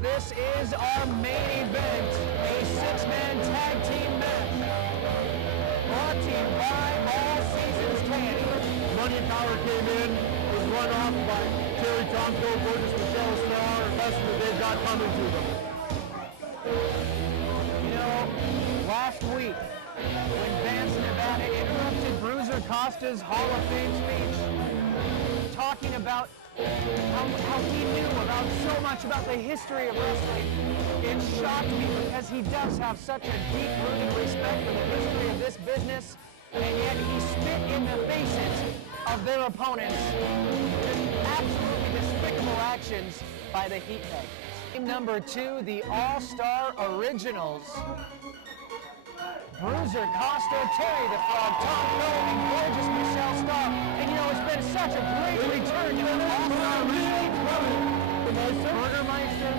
this is our main event, a six-man tag team match. Brought to you by All Seasons Candy. Money and Power came in, was run off by Terry Tomko, Gorgeous Michelle Starr, the rest that they've got coming to them. You know, last week, when Vance Nevada interrupted Bruiser Costa's Hall of Fame speech, talking about how he knew about so much about the history of wrestling, it shocked me because he does have such a deep-rooted respect for the history of this business, and yet he spit in the faces of their opponents with absolutely despicable actions by the Heat Tag. Team number 2, the All-Star Originals. Bruiser Costa, Terry the Frog Tomko, and Gorgeous Michelle Starr. And you know, it's been such a great return to the All-Star Originals. Burgermeister,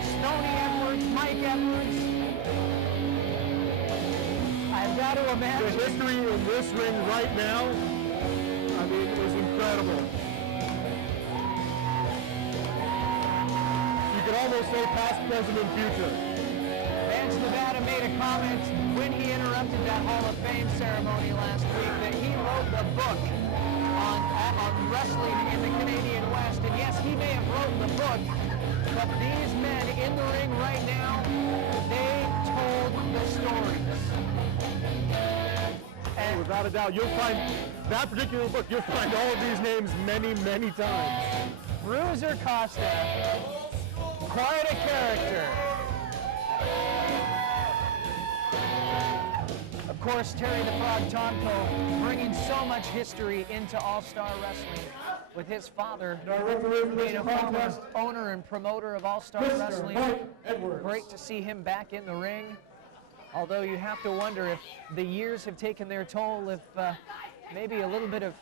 Stoney Edwards, Mike Edwards. I've got to imagine. The history in this ring right now, I mean, is incredible. You could almost say past, present, and future. Vance Nevada made a comment when he interrupted that Hall of Fame ceremony last week that he wrote the book on wrestling in the Canadian West. And yes, he may have wrote the book, but these men in the ring right now, they told the stories. And without a doubt, you'll find that particular book, you'll find all of these names many, many times. Bruiser Costa, quite a character. Of course, Terry the Frog Tomko bringing so much history into All-Star Wrestling with his father being a former owner and promoter of All-Star Wrestling. Great to see him back in the ring. Although you have to wonder if the years have taken their toll, if maybe a little bit of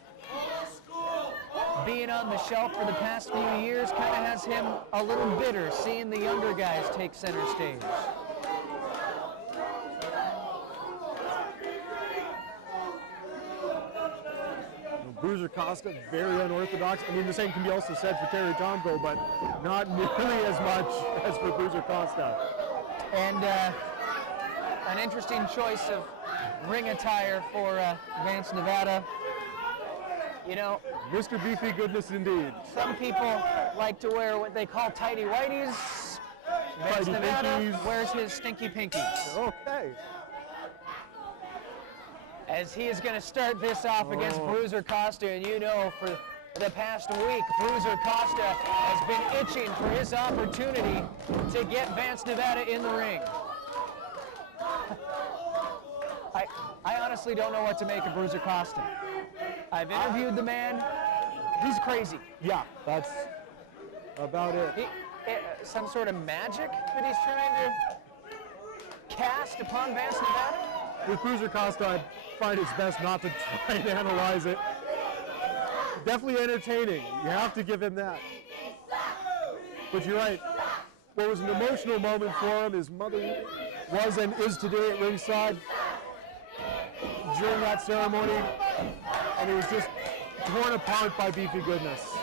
being on the shelf for the past few years kind of has him a little bitter, seeing the younger guys take center stage. Bruiser Costa, very unorthodox. I mean, the same can be also said for Terry Tomko, but not nearly as much as for Bruiser Costa. And an interesting choice of ring attire for Vance Nevada. You know, Mr. Beefy Goodness indeed. Some people like to wear what they call tighty whities. Vance Nevada wears his stinky pinkies. Okay. As he is going to start this off against Bruiser Costa, and you know, for the past week, Bruiser Costa has been itching for his opportunity to get Vance Nevada in the ring. I honestly don't know what to make of Bruiser Costa. I've interviewed the man. He's crazy. Yeah, that's about it. Some sort of magic that he's trying to cast upon Vance Nevada? With Bruiser Costa, I find it's best not to try and analyze it. Definitely entertaining. You have to give him that. But you're right. What was an emotional moment for him, his mother was and is today at ringside during that ceremony, and he was just torn apart by Beefy Goodness.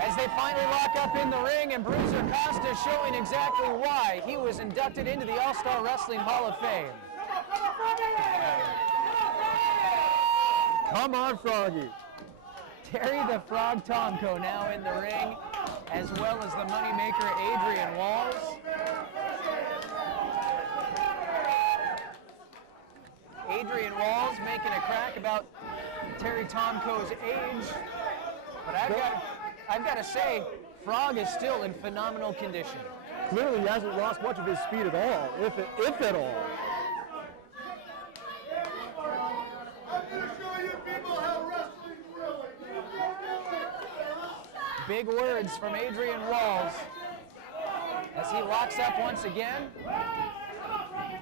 As they finally lock up in the ring, and Bruiser Costa showing exactly why he was inducted into the All-Star Wrestling Hall of Fame. Come on, Froggy. Terry the Frog Tomko now in the ring, as well as the moneymaker Adrian Walls. Adrian Walls making a crack about Terry Tomko's age, but I've got to say, Frog is still in phenomenal condition. Clearly, he hasn't lost much of his speed at all, if at all. I'm going to show you people how wrestling's really. Big words from Adrian Walls as he locks up once again.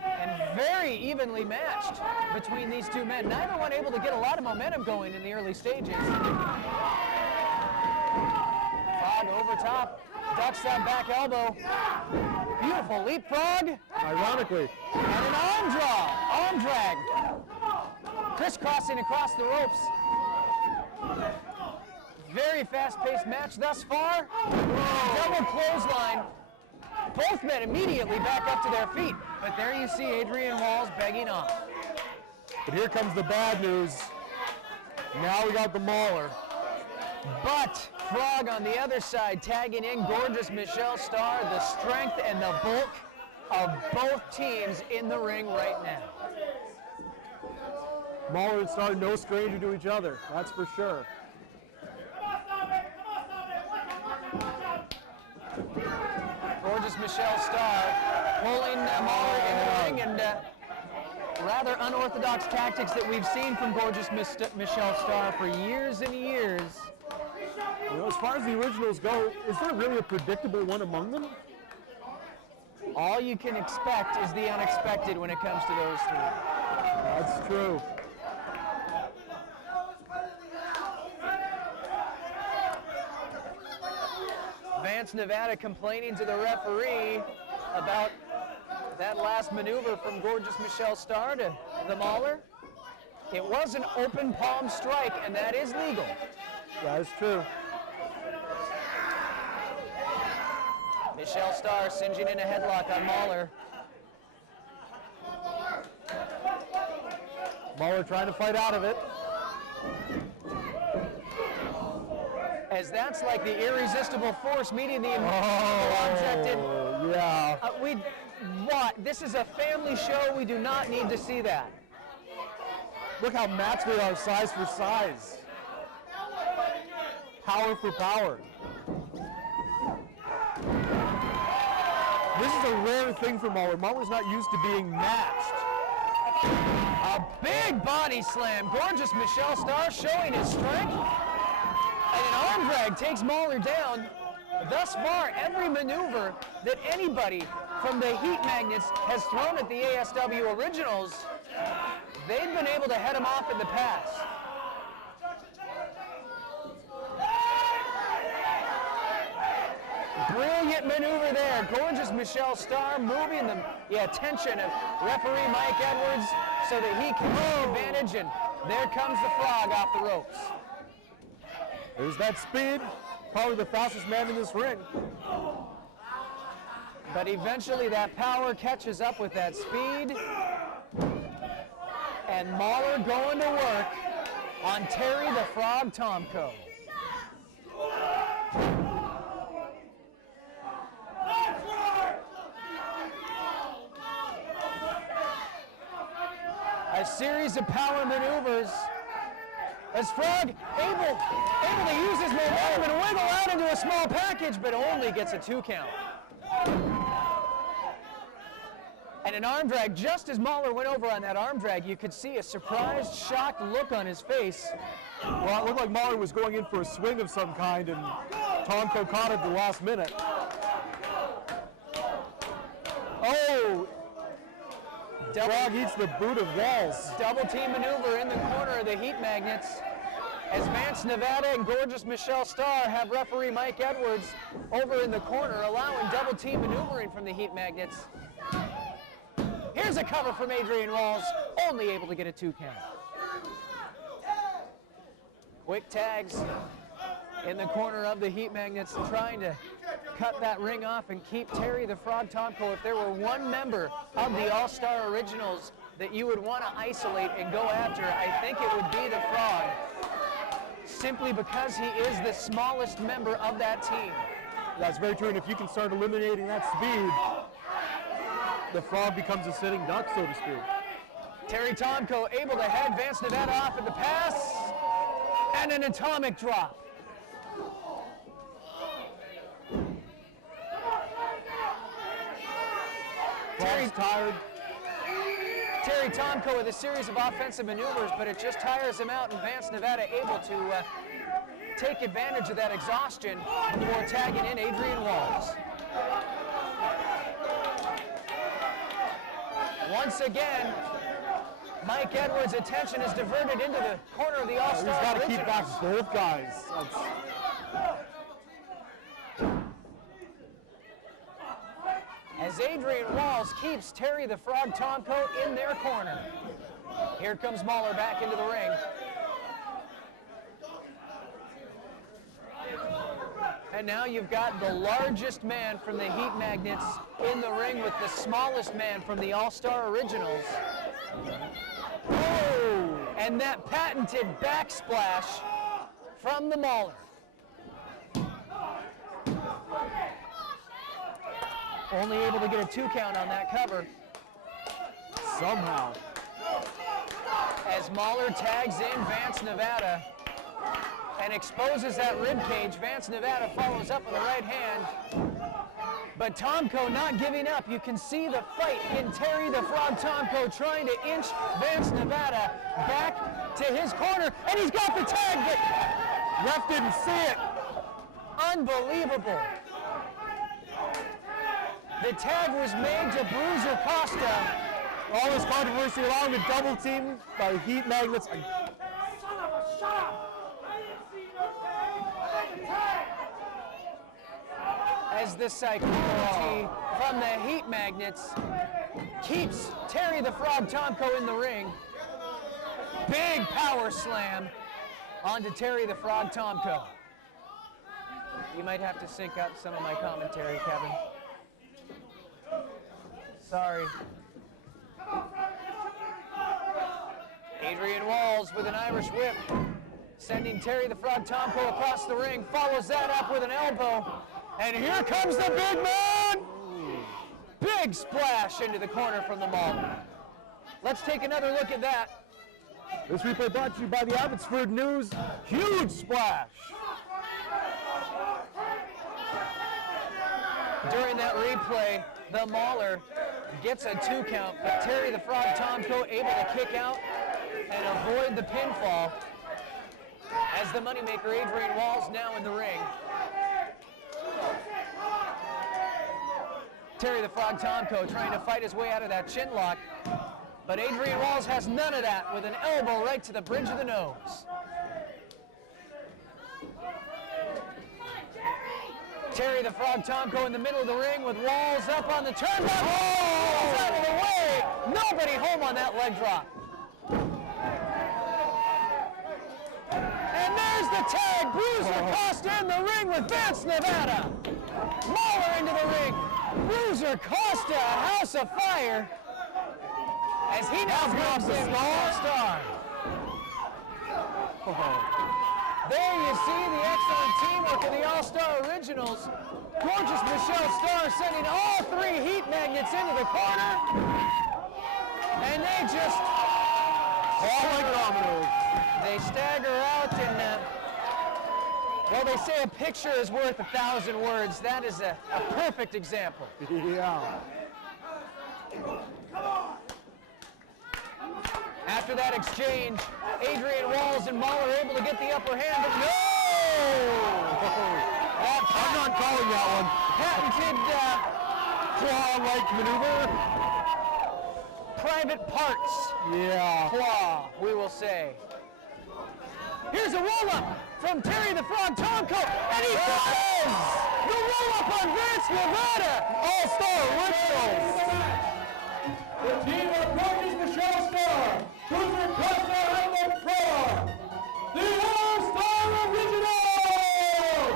And very evenly matched between these two men. Neither one able to get a lot of momentum going in the early stages. Frog over top, ducks that back elbow. Beautiful leapfrog. Ironically. And an arm drag. Crisscrossing across the ropes. Very fast-paced match thus far. Double clothesline. Both men immediately back up to their feet. But there you see Adrian Walls begging off. But here comes the bad news. Now we got the Mauler. But Frog on the other side tagging in gorgeous Michelle Starr, the strength and the bulk of both teams in the ring right now. Mauler and Starr, no stranger to each other, that's for sure. Gorgeous Michelle Starr pulling Mauler in the ring, and rather unorthodox tactics that we've seen from gorgeous Michelle Starr for years and years. You know, as far as the originals go, is there really a predictable one among them? All you can expect is the unexpected when it comes to those three. That's true. Vance, Nevada complaining to the referee about that last maneuver from gorgeous Michelle Starr to the Mauler. It was an open palm strike, and that is legal. That is true. Michelle Starr singeing in a headlock on Mauler. Mauler trying to fight out of it. As that's like the irresistible force meeting the object. And, yeah. This is a family show. We do not need to see that. Look how matched they are, size for size. Power for power. This is a rare thing for Mauler. Mauler's not used to being matched. A big body slam. Gorgeous Michelle Starr showing his strength. And an arm drag takes Mauler down. Thus far, every maneuver that anybody from the Heat Magnets has thrown at the ASW Originals, they've been able to head him off in the past. Brilliant maneuver there. Gorgeous Michelle Starr moving the attention of referee Mike Edwards so that he can take advantage, and there comes the Frog off the ropes. There's that speed, probably the fastest man in this ring. But eventually that power catches up with that speed. And Mauler going to work on Terry the Frog Tomko. A series of power maneuvers as Frog able to use his momentum and wiggle out into a small package, but only gets a 2 count. And an arm drag. Just as Mauler went over on that arm drag, you could see a surprised, shocked look on his face. Well, it looked like Mauler was going in for a swing of some kind, and Tomko caught it at the last minute. Oh! Frog eats the boot of Walls. Double team maneuver in the corner of the Heat Magnets as Vance Nevada and gorgeous Michelle Starr have referee Mike Edwards over in the corner, allowing double team maneuvering from the Heat Magnets. Here's a cover from Adrian Walls, only able to get a 2 count. Quick tags in the corner of the Heat Magnets, trying to cut that ring off and keep Terry the Frog Tomko. If there were one member of the All-Star Originals that you would want to isolate and go after, I think it would be the Frog, simply because he is the smallest member of that team. That's very true, and if you can start eliminating that speed, the Frog becomes a sitting duck, so to speak. Terry Tomko able to head Vance Nevada off at the pass, and an atomic drop. Frog's tired. Terry Tomko with a series of offensive maneuvers, but it just tires him out, and Vance Nevada able to take advantage of that exhaustion before tagging in Adrian Walls. Once again, Mike Edwards' attention is diverted into the corner of the All-Star He's got to keep Originals. back both guys. As Adrian Walls keeps Terry the Frog Tomko in their corner. Here comes Mauler back into the ring. Right now you've got the largest man from the Heat Magnets in the ring with the smallest man from the All-Star Originals. Oh! And that patented backsplash from the Mauler. Only able to get a 2 count on that cover. Somehow. As Mauler tags in Vance Nevada and exposes that rib cage, Vance Nevada follows up with the right hand. But Tomko not giving up. You can see the fight in Terry the Frog Tomko trying to inch Vance Nevada back to his corner, and he's got the tag, but Ref didn't see it. unbelievable. The tag was made to Bruiser Costa. All this controversy along the double team by Heat Magnets. Shut up! I didn't see no tag! As the psychology from the Heat Magnets keeps Terry the Frog Tomko in the ring. Big power slam onto Terry the Frog Tomko. You might have to sync up some of my commentary, Kevin. Sorry. Adrian Walls with an Irish whip, sending Terry the Frog Tomko across the ring, follows that up with an elbow, and here comes the big man! Big splash into the corner from the Mauler. Let's take another look at that. This replay brought to you by the Abbotsford News. Huge splash. During that replay, the Mauler gets a 2 count, but Terry the Frog Tomko able to kick out and avoid the pinfall as the moneymaker Adrian Walls now in the ring. Terry the Frog Tomko trying to fight his way out of that chin lock, but Adrian Walls has none of that with an elbow right to the bridge of the nose. Terry the Frog Tomko in the middle of the ring with Walls up on the turnbuckle. Oh! Out of the way! Nobody home on that leg drop. And there's the tag. Bruiser Costa in the ring with Vance Nevada. Mauler into the ring. Bruiser Costa, a house of fire. As he now drops the All-Star. There you see the excellent teamwork of the All-Star Originals. Gorgeous Michelle Starr sending all 3 Heat Magnets into the corner. And they just All like dominoes. they stagger out and, well, they say a picture is worth 1,000 words. That is a perfect example. Yeah. After that exchange, Adrian Walls and Mauler are able to get the upper hand, but no! I'm not calling that one. Patented Claw-like maneuver. private parts Yeah. claw, we will say. Here's a roll-up from Terry the Frog Tomko, and he does! The roll-up on Vance Nevada! All-Star Originals. The team of Gorgeous Michelle Starr, Bruiser Costa, and the Frog, the All-Star Originals!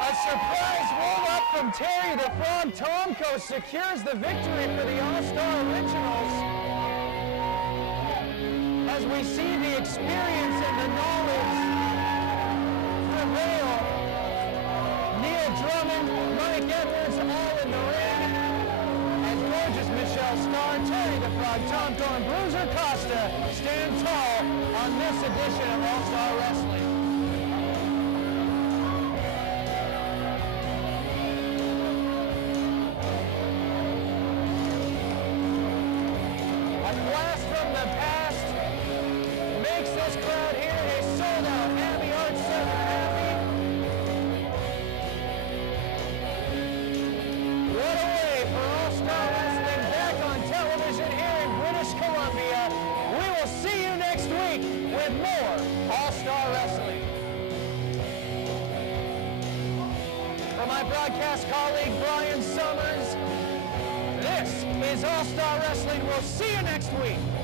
A surprise roll-up from Terry the Frog Tomko secures the victory for the All-Star Originals. As we see the experience and the knowledge prevail. Neil Drummond, Mike Edwards, all in the ring. As Gorgeous Michelle Starr, Terry the Frog Tomko, and Bruiser Costa stand tall on this edition of All-Star Wrestling. A blast from the past makes this crowd here a sold-out Abbey Arts Center happy. What a way for All-Star Wrestling back on television here in British Columbia. We will see you next week with more All-Star Wrestling. For my broadcast colleague Brian Summers, this is All-Star Wrestling. We'll see you next week.